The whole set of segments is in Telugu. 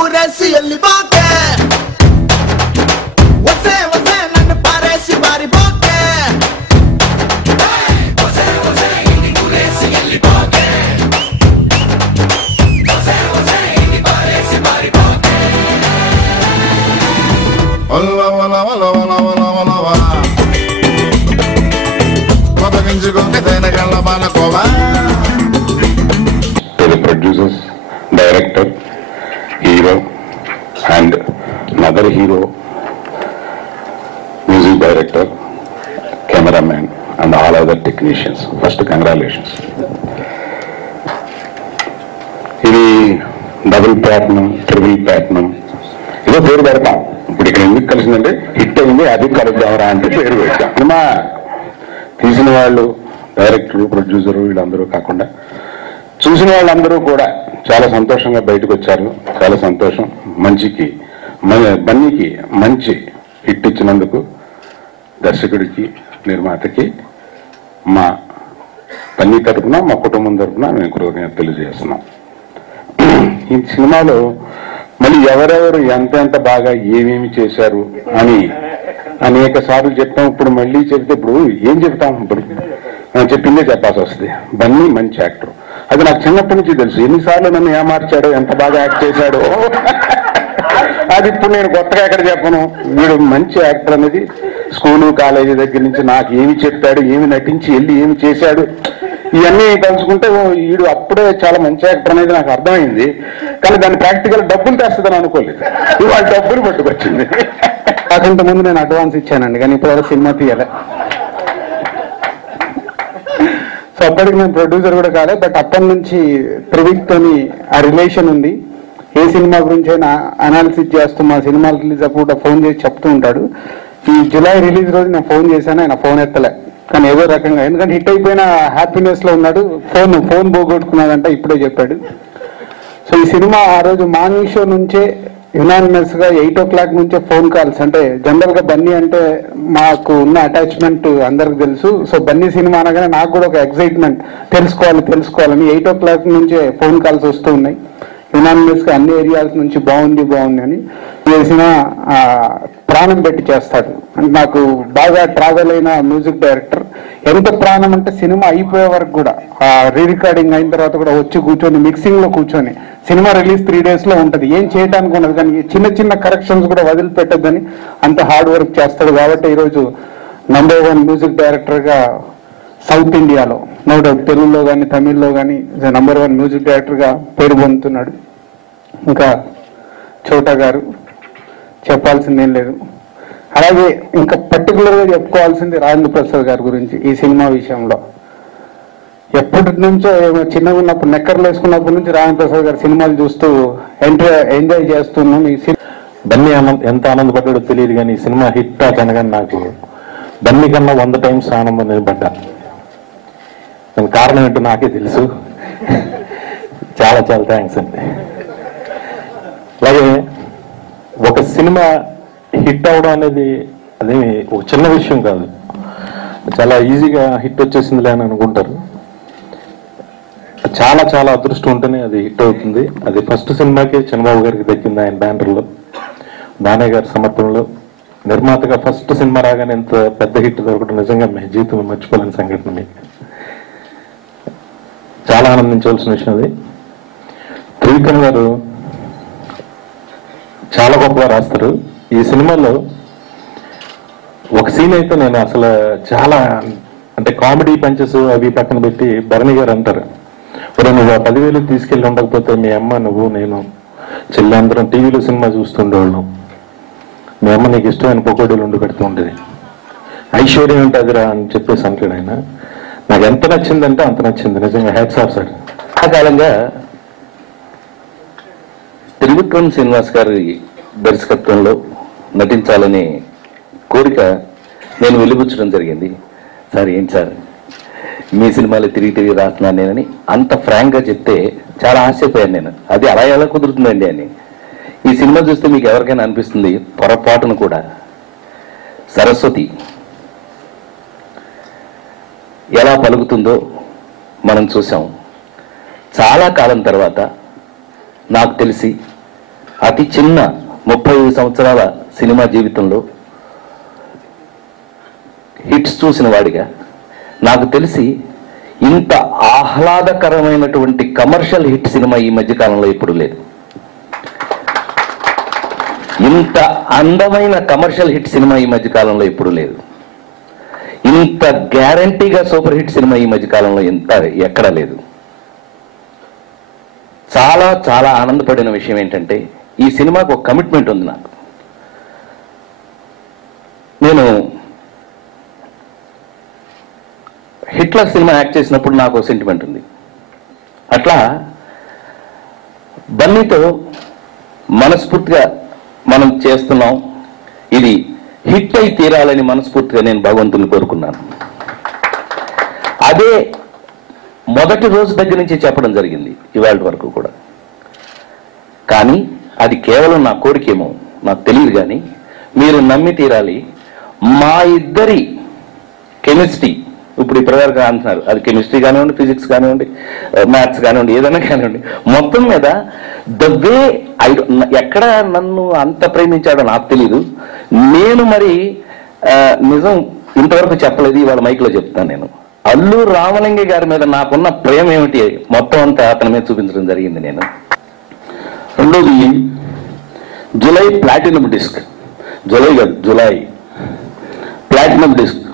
ఊరేసి వెళ్ళిపోకే వసే వసే నన్ను పారేసి మారిపోకే వసే వసే ఇంటి ఊరేసి వెళ్ళిపోకే వసే వసే ఇంటి పారేసి మారిపోకే వల్ల వల్ల వల్ల వల్ల వల్ల వల్ల వల్ల కొత్తగించుకోకే తైనగల్ల బాలకోవా. The producers, director, hero, and another hero, music director, cameraman, and all other technicians. First, congratulations. ఇది డబుల్ ప్లాటినం, ట్రిపుల్ ప్లాటినం ఏదో పేరు పెడతాం. ఇప్పుడు ఇక్కడ ఎందుకు కలిసిందంటే హిట్ అయింది, అది కలుద్దామరా అంటే పేరు పెట్టాం. సినిమా తీసిన వాళ్ళు, డైరెక్టరు, ప్రొడ్యూసరు వీళ్ళందరూ కాకుండా చూసిన వాళ్ళందరూ కూడా చాలా సంతోషంగా బయటకు వచ్చారు. చాలా సంతోషం. బన్నీకి మంచి హిట్ ఇచ్చినందుకు దర్శకుడికి, నిర్మాతకి మా బన్నీ తరఫున, మా కుటుంబం తరఫున మేము కృతజ్ఞత తెలియజేస్తున్నాం. ఈ సినిమాలో మళ్ళీ ఎవరెవరు ఎంత బాగా ఏమేమి చేశారు అని అనేక సార్లు చెప్తాం. ఇప్పుడు మళ్ళీ చెప్తే ఇప్పుడు ఏం చెప్తాం? ఇప్పుడు చెప్పిందే చెప్పాల్సి వస్తుంది. బన్నీ మంచి యాక్టర్, అది నాకు చిన్నప్పటి నుంచి తెలుసు. ఎన్నిసార్లు నన్ను ఏమార్చాడో, ఎంత బాగా యాక్ట్ చేశాడో అది ఇప్పుడు నేను కొత్తగా ఎక్కడ చెప్పను. వీడు మంచి యాక్టర్ అనేది స్కూలు, కాలేజీ దగ్గర నుంచి నాకు ఏమి చెప్పాడు, ఏమి నటించి వెళ్ళి ఏమి చేశాడు, ఇవన్నీ తలుచుకుంటే వీడు అప్పుడే చాలా మంచి యాక్టర్ అనేది నాకు అర్థమైంది. కానీ దాన్ని ప్రాక్టికల్ డబ్బులు తెస్తుందని అనుకోలేదు. ఇవాళ డబ్బులు పట్టుకొచ్చింది. కాకంటే ముందు నేను అడ్వాన్స్ ఇచ్చానండి, కానీ ఇప్పుడు సినిమా తీయాలి. సో అప్పటికి నేను ప్రొడ్యూసర్ కూడా కాలే, బట్ అప్పటి నుంచి త్రివిక్తోని ఆ రిలేషన్ ఉంది. ఏ సినిమా గురించి అయినా అనాలిసిస్ చేస్తూ మా సినిమా రిలీజ్ అప్పుడు ఫోన్ చేసి చెప్తూ ఉంటాడు. ఈ జూలై రిలీజ్ రోజు నేను ఫోన్ చేశాను, ఆయన ఫోన్ ఎత్తలే. కానీ ఏదో రకంగా, ఎందుకంటే హిట్ అయిపోయిన హ్యాపీనెస్ లో ఉన్నాడు. ఫోన్ పోగొట్టుకున్నాడంట, ఇప్పుడే చెప్పాడు. సో ఈ సినిమా ఆ రోజు మార్నింగ్ షో నుంచే యునానిమస్ గా 8 o'clock నుంచే ఫోన్ కాల్స్. అంటే జనరల్ గా బన్నీ అంటే మాకు ఉన్న అటాచ్మెంట్ అందరికి తెలుసు. సో బన్నీ సినిమా అనగానే నాకు కూడా ఒక ఎక్సైట్మెంట్, తెలుసుకోవాలని 8 o'clock నుంచే ఫోన్ కాల్స్ వస్తూ ఉన్నాయి. యునానిమస్ గా అన్ని ఏరియాస్ నుంచి బాగుంది అని చేసిన ప్రాణం పెట్టి చేస్తాడు. అంటే నాకు బాగా ట్రావెల్ అయిన మ్యూజిక్ డైరెక్టర్. ఎంత ప్రాణం అంటే సినిమా అయిపోయే వరకు కూడా, రీ రికార్డింగ్ అయిన తర్వాత కూడా వచ్చి కూర్చొని మిక్సింగ్ లో కూర్చొని, సినిమా రిలీజ్ 3 days లో ఉంటుంది, ఏం చేయడానికి ఉండదు, కానీ చిన్న కరెక్షన్స్ కూడా వదిలిపెట్టద్దని అంత హార్డ్ వర్క్ చేస్తాడు. కాబట్టి ఈరోజు నంబర్ 1 మ్యూజిక్ డైరెక్టర్ గా సౌత్ ఇండియాలో, నో డౌట్ తెలుగులో కానీ తమిళ్లో కానీ నంబర్ 1 మ్యూజిక్ డైరెక్టర్ గా పేరు పొందుతున్నాడు. ఇంకా చోటా గారు చెప్పాల్సిందేం లేదు. అలాగే ఇంకా పర్టికులర్ గా చెప్పుకోవాల్సింది రాజేంద్ర ప్రసాద్ గారి గురించి. ఈ సినిమా విషయంలో ఎప్పటి నుంచో చిన్నగా ఉన్నప్పుడు, నెక్కర్లు వేసుకున్నప్పటి నుంచి రాజేంద్ర ప్రసాద్ గారి సినిమాలు చూస్తూ ఎంజాయ్ చేస్తున్నాం. ఈ బన్నీ ఎంత ఆనందపడ్డాడో తెలియదు, కానీ ఈ సినిమా హిట్ అనగానే నాకు బన్నీ కన్నా 100 times ఆనందం నిలబడ్డా. దాని కారణం ఏంటో నాకే తెలుసు. చాలా థ్యాంక్స్ అండి. అలాగే ఒక సినిమా హిట్ అవడం అనేది అదేమి ఒక చిన్న విషయం కాదు. చాలా ఈజీగా హిట్ వచ్చేసిందిలే అని అనుకుంటారు. చాలా అదృష్టం ఉంటేనే అది హిట్ అవుతుంది. అది ఫస్ట్ సినిమాకి చంద్రబాబు గారికి దక్కింది, ఆయన బ్యానర్లో, దానయ్య గారి సమర్థనలో. నిర్మాతగా ఫస్ట్ సినిమా రాగానే ఎంత పెద్ద హిట్ దొరకడం నిజంగా మీ జీవితంలో మర్చిపోలేని సంఘటన. మీకు చాలా ఆనందించవలసిన విషయం అది. త్రివిక్రమ్ గారు చాలా గొప్పగా రాస్తారు. ఈ సినిమాలో ఒక సీన్ అయితే నేను అసలు చాలా, అంటే కామెడీ పంచెస్ అవి పక్కన పెట్టి భరణి గారు అంటారు, నువ్వు 10,000 తీసుకెళ్ళి ఉండకపోతే మీ అమ్మ, నువ్వు, నేను, చెల్లి అందరం టీవీలో సినిమా చూస్తుండేవాళ్ళం. మీ అమ్మ నీకు ఇష్టమైన పకోడీలు ఉండి పెడుతూ ఉండేది, ఐశ్వర్యం ఉంటుందిరా అని చెప్పేసి అంటాడు ఆయన. నాకు ఎంత నచ్చిందంటే అంత నచ్చింది నిజంగా. Hats off sir. ఆ కాలంగా త్రివిక్రమ్ శ్రీనివాస్ గారి దర్శకత్వంలో నటించాలనే కోరిక నేను వెలిబుచ్చడం జరిగింది. సార్ ఏంటి సార్ మీ సినిమాలు తిరిగి రాస్తున్నాను నేనని అంత ఫ్రాంక్గా చెప్తే చాలా ఆశ్చర్యపోయాను నేను. అది అలా ఎలా కుదురుతుందండి అని. ఈ సినిమా చూస్తే మీకు ఎవరికైనా అనిపిస్తుంది పొరపాటును కూడా సరస్వతి ఎలా పలుకుతుందో మనం చూసాం. చాలా కాలం తర్వాత నాకు తెలిసి అతి చిన్న 35 సంవత్సరాల సినిమా జీవితంలో హిట్స్ చూసిన వాడిగా నాకు తెలిసి ఇంత ఆహ్లాదకరమైనటువంటి కమర్షియల్ హిట్ సినిమా ఈ మధ్యకాలంలో ఎప్పుడు లేదు. ఇంత అందమైన కమర్షియల్ హిట్ సినిమా ఈ మధ్యకాలంలో ఎప్పుడు లేదు. ఇంత గ్యారంటీగా సూపర్ హిట్ సినిమా ఈ మధ్యకాలంలో ఎక్కడా లేదు. చాలా చాలా ఆనందపడిన విషయం ఏంటంటే ఈ సినిమాకు ఒక కమిట్మెంట్ ఉంది నాకు. నేను హిట్లర్ సినిమా యాక్ట్ చేసినప్పుడు నాకు ఒక సెంటిమెంట్ ఉంది. అట్లా బన్నీతో మనస్ఫూర్తిగా మనం చేస్తున్నాం, ఇది హిట్ అయి తీరాలని మనస్ఫూర్తిగా నేను భగవంతుని కోరుకున్నాను. అదే మొదటి రోజు దగ్గర నుంచి చెప్పడం జరిగింది ఇవాళ వరకు కూడా. కానీ అది కేవలం నా కోరికేమో నాకు తెలియదు, కానీ మీరు నమ్మి తీరాలి. మా ఇద్దరి కెమిస్ట్రీ ఇప్పుడు ఇప్పటివరకు అంటున్నారు, అది కెమిస్ట్రీ కానివ్వండి, ఫిజిక్స్ కానివ్వండి, మ్యాథ్స్ కానివ్వండి, ఏదైనా కానివ్వండి, మొత్తం మీద ద వే ఎక్కడ నన్ను అంత ప్రేమించాడో నాకు తెలియదు. నేను మరి నిజం ఇంతవరకు చెప్పలేదు, ఇవాళ మైక్లో చెప్తాను. నేను అల్లూరు రామలింగ గారి మీద నాకున్న ప్రేమ ఏమిటి మొత్తం అంతా అతని మీద చూపించడం జరిగింది. నేను రెండోది Julai platinum disc, Julai platinum disc.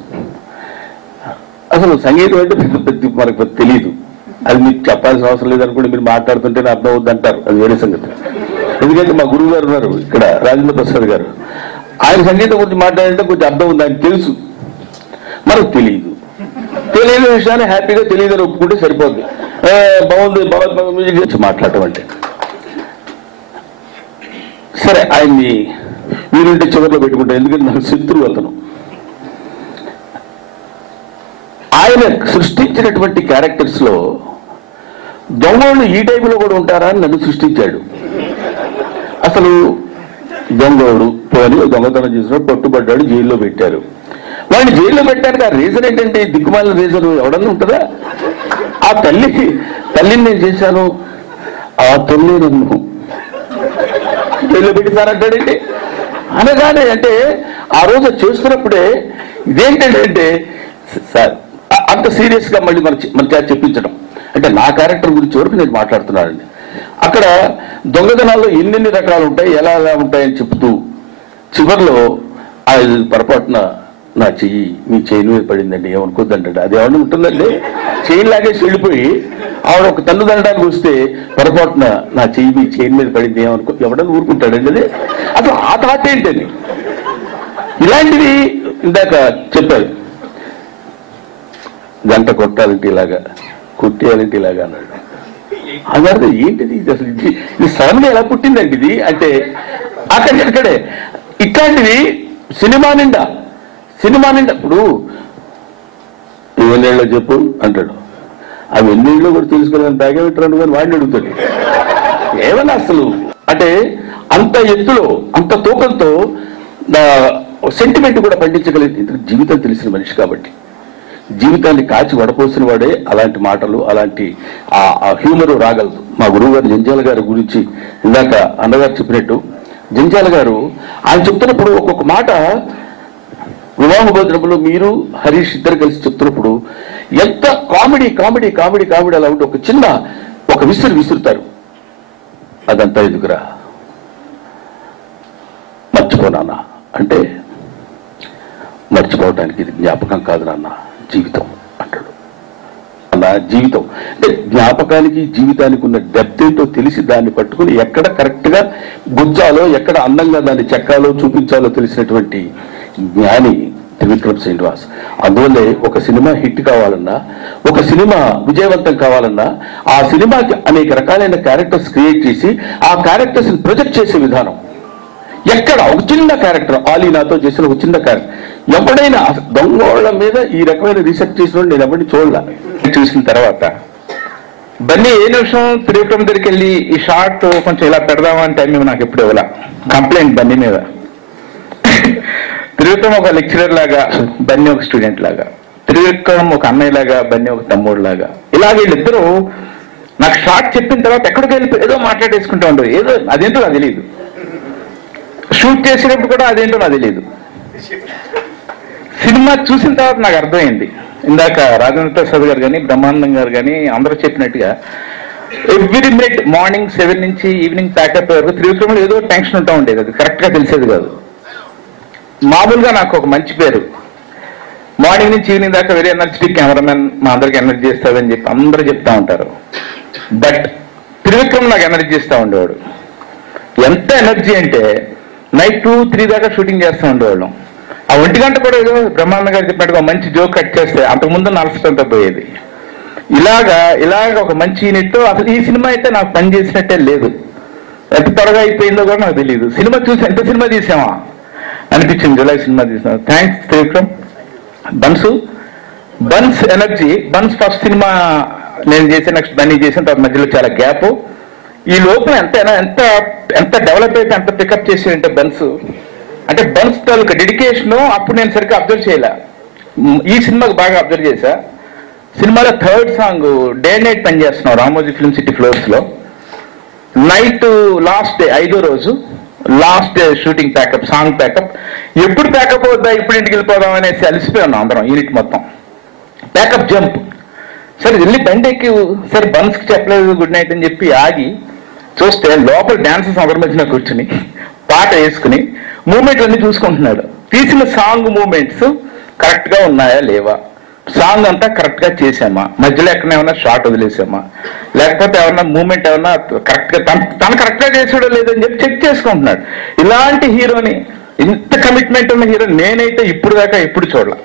అసలు సంగీతం అంటే పెద్ద మనకు తెలియదు, అది మీకు చెప్పాల్సిన అవసరం లేదనుకోండి. మీరు మాట్లాడుతుంటే అర్థం అవుద్ది అంటారు, అది వేరే సంగతి. ఎందుకంటే మా గురువు గారు ఉన్నారు ఇక్కడ, రాజేంద్ర ప్రసాద్ గారు, ఆయన సంగీతం గురించి మాట్లాడంటే కొంచెం అర్థం ఉంది, ఆయన తెలుసు, మనకు తెలియదు. తెలియని విషయాన్ని హ్యాపీగా తెలియదని ఒప్పుకుంటే సరిపోద్ది. బాగుంది మ్యూజిక్ గురించి మాట్లాడటం అంటే. సరే, ఆయన్ని వీరుంటే చివరిలో పెట్టుకుంటాను, ఎందుకంటే నాకు శత్రువు అతను. ఆయన సృష్టించినటువంటి క్యారెక్టర్స్ లో దొంగలు ఈ టైపులో కూడా ఉంటారా అని నన్ను సృష్టించాడు. అసలు దొంగోడు పోని దొంగతనం చేసినాడు, పట్టుబడ్డాడు, జైల్లో పెట్టారు. వాడిని జైల్లో పెట్టడానికి ఆ రీజన్ ఏంటంటే దిక్కుమాలిన రీజన్ ఎవడన్నా ఉంటుందా? ఆ తల్లిని నేను చేశాను, ఆ తల్లి నన్ను జైల్లో పెట్టిస్తానంటాడండి. అనగానే అంటే ఆ రోజు చేస్తున్నప్పుడే ఇదేంటంటే సార్ అంత సీరియస్ గా మళ్ళీ మన చెప్పించడం అంటే నా క్యారెక్టర్ గురించి వరకు నేను మాట్లాడుతున్నానండి. అక్కడ దొంగతనాల్లో ఎన్ని రకాలు ఉంటాయి, ఎలా ఉంటాయని చెప్తూ చివరిలో ఆ పొరపాటున నా చెయ్యి మీ చైన్ మీద పడిందండి, ఏమనుకోద్దండి. అది ఏమన్నా ఉంటుందండి, చైన్ లాగేసి వెళ్ళిపోయి ఆవిడ ఒక తన్ను దండడానికి వస్తే పొరపాటున నా చెయ్యి మీ చైన్ మీద పడింది ఏమనుకో, ఎవడన్నా ఊరుకుంటాడండి. అది అసలు ఆ థాట్ ఏంటండి. ఇలాంటివి ఇందాక చెప్పారు, గంట కొట్టాలంటే ఇలాగా, కొట్టేయాలంటే ఇలాగా అన్నాడు. అన్నారు ఏంటిది అసలు, ఇది సడన్ గా ఎలా పుట్టిందండి ఇది అంటే అక్కడే ఇట్లాంటివి సినిమా నిండా ఇప్పుడు ఎన్నేళ్ళలో చెప్పు అంటాడు. అవి ఎన్నేళ్ళలో కూడా తెలుసుకోవాలని తాగేమిట్టాడు కానీ వాడిని అడుగుతాడు. ఏమన్నా అసలు అంటే అంత ఎత్తులో అంత తూకంతో సెంటిమెంట్ కూడా పండించగలిగే జీవితం తెలిసిన మనిషి కాబట్టి, జీవితాన్ని కాచి వడపోసిన వాడే అలాంటి మాటలు, అలాంటి ఆ హ్యూమర్ రాగలదు. మా గురువు గారు జంజాల గారి గురించి ఇందాక అన్నగారు చెప్పినట్టు, జంజాల గారు ఆయన చెప్తున్నప్పుడు ఒక్కొక్క మాట వివాహ భోజనంలో మీరు హరీష్ ఇద్దరు కలిసి చెప్తున్నప్పుడు ఎంత కామెడీ కామెడీ కామెడీ కామెడీ అలా ఉంటే ఒక విసురుతారు. అదంతా ఎందుకురా, మర్చిపోనాన్న అంటే మర్చిపోవడానికి ఇది జ్ఞాపకం కాదు నాన్న, జీవితం అంటాడు. అలా జీవితం అంటే జ్ఞాపకానికి జీవితానికి ఉన్న డెప్త్ ఏంటో తెలిసి దాన్ని పట్టుకుని ఎక్కడ కరెక్ట్ గా గుజ్జాలో, ఎక్కడ అందంగా దాన్ని చెక్కాలో చూపించాలో తెలిసినటువంటి జ్ఞాని త్రివిక్రమ్ శ్రీనివాస్. అందువల్లే ఒక సినిమా హిట్ కావాలన్నా, ఒక సినిమా విజయవంతం కావాలన్నా ఆ సినిమాకి అనేక రకాలైన క్యారెక్టర్స్ క్రియేట్ చేసి ఆ క్యారెక్టర్స్ ని ప్రొజెక్ట్ చేసే విధానం. ఎక్కడ ఒక చిన్న క్యారెక్టర్, ఆలీనాతో చేసిన ఒక చిన్న క్యారెక్టర్, ఎవడైనా దొంగోళ్ల మీద ఈ రకమైన రీసెర్చ్ చేసిన నేను ఎవరిని చూడలే. చూసిన తర్వాత బన్నీ ఏ నిమిషం త్రివిక్రమ్ దగ్గరికి వెళ్ళి ఈ షార్ట్ కొంచెం ఇలా పెడదామని టైం నాకు ఎప్పుడు ఇవ్వాల కంప్లైంట్ బన్నీ మీద. త్రివిక్రమ్ ఒక లెక్చరర్ లాగా, బన్నీ ఒక స్టూడెంట్ లాగా, త్రివిక్రమ్ ఒక అన్నయ్య లాగా, బన్నీ ఒక తమ్ముడు లాగా, ఇలా వీళ్ళిద్దరూ నాకు షార్ట్ చెప్పిన తర్వాత ఎక్కడికి వెళ్ళి ఏదో మాట్లాడేసుకుంటా ఉండదు. ఏదో అదేంటో నాకు తెలియదు. షూట్ చేసేటప్పుడు కూడా అదేంటో నాకు తెలియదు. సినిమా చూసిన తర్వాత నాకు అర్థమైంది. ఇందాక రాజేంద్ర ప్రసాద్ గారు కానీ బ్రహ్మానందం గారు కానీ అందరూ చెప్పినట్టుగా ఎవ్రీ మినిట్ మార్నింగ్ 7 నుంచి ఈవినింగ్ ప్యాకప్ వరకు త్రివిక్రమలో ఏదో టెన్షన్ ఉంటా ఉండేది. అది కరెక్ట్గా తెలిసేది కాదు. మామూలుగా నాకు ఒక మంచి పేరు, మార్నింగ్ నుంచి ఈవినింగ్ దాకా వెరీ ఎనర్జెటిక్ కెమెరామెన్, మా అందరికి ఎనర్జీ ఇస్తాడని చెప్పి అందరూ చెప్తా ఉంటారు. బట్ త్రివిక్రమ్ నాకు ఎనర్జీ ఇస్తూ ఉండేవాడు. ఎంత ఎనర్జీ అంటే నైట్ 2, 3 దాకా షూటింగ్ చేస్తూ ఉండేవాళ్ళం. ఆ 1 గంట కూడా ఏదో బ్రహ్మానంద గారు చెప్పినట్టుగా మంచి జోక్ కట్ చేస్తే అంతకుముందు నలసటంతా పోయేది. ఇలాగ ఒక మంచి యూనిట్తో అసలు ఈ సినిమా అయితే నాకు పని చేసినట్టే లేదు. ఎంత త్వరగా అయిపోయిందో కూడా నాకు తెలియదు. సినిమా చూసి ఎంత సినిమా తీసామా అనిపించింది. జులై సినిమా తీసాం. థ్యాంక్స్ త్రివిక్రమ్. బన్స్ ఎనర్జీ, బన్స్ ఫస్ట్ సినిమా నేను చేసి నెక్స్ట్ బన్నీ చేసిన తర్వాత మధ్యలో చాలా గ్యాప్. ఈ లోపల ఎంత డెవలప్ అయితే ఎంత పికప్ చేసి అంటే బన్స్ తాలూకా డెడికేషన్ అప్పుడు నేను సరిగ్గా అబ్జర్వ్ చేయలే. ఈ సినిమాకి బాగా అబ్జర్వ్ చేశా. సినిమాలో 3rd సాంగ్ డే నైట్ పని చేస్తున్నాం రామోజీ ఫిల్మ్ సిటీ ఫ్లోర్స్లో. నైట్ లాస్ట్ డే 5వ రోజు last day shooting pack up, song pack up. ఎప్పుడు ప్యాకప్ అవుద్దా, ఇప్పుడు ఇంటికి వెళ్ళిపోదాం అనేసి అలసిపోయి ఉన్నాం అందరం, యూనిట్ మొత్తం. Packup jump. సరే వెళ్ళి బండి ఎక్కి సరే బన్స్కి చెప్పలేదు గుడ్ నైట్ అని చెప్పి ఆగి చూస్తే లోపల డాన్సర్స్ అందరి మధ్యన కూర్చుని పాట వేసుకుని మూమెంట్లు అన్ని చూసుకుంటున్నాడు. తీసిన సాంగ్ మూమెంట్స్ కరెక్ట్గా ఉన్నాయా లేవా, సాంగ్ అంతా కరెక్ట్గా చేసామా, మధ్యలో ఎక్కడ ఏమన్నా షార్ట్ వదిలేసామా, లేకపోతే ఏమన్నా మూమెంట్ ఏమన్నా కరెక్ట్గా తను కరెక్ట్గా చేసాడో లేదని చెప్పి చెక్ చేసుకుంటున్నాడు. ఇలాంటి హీరోని, ఇంత కమిట్మెంట్ ఉన్న హీరో నేనైతే ఇప్పుడు దాకా ఎప్పుడు చూడలే.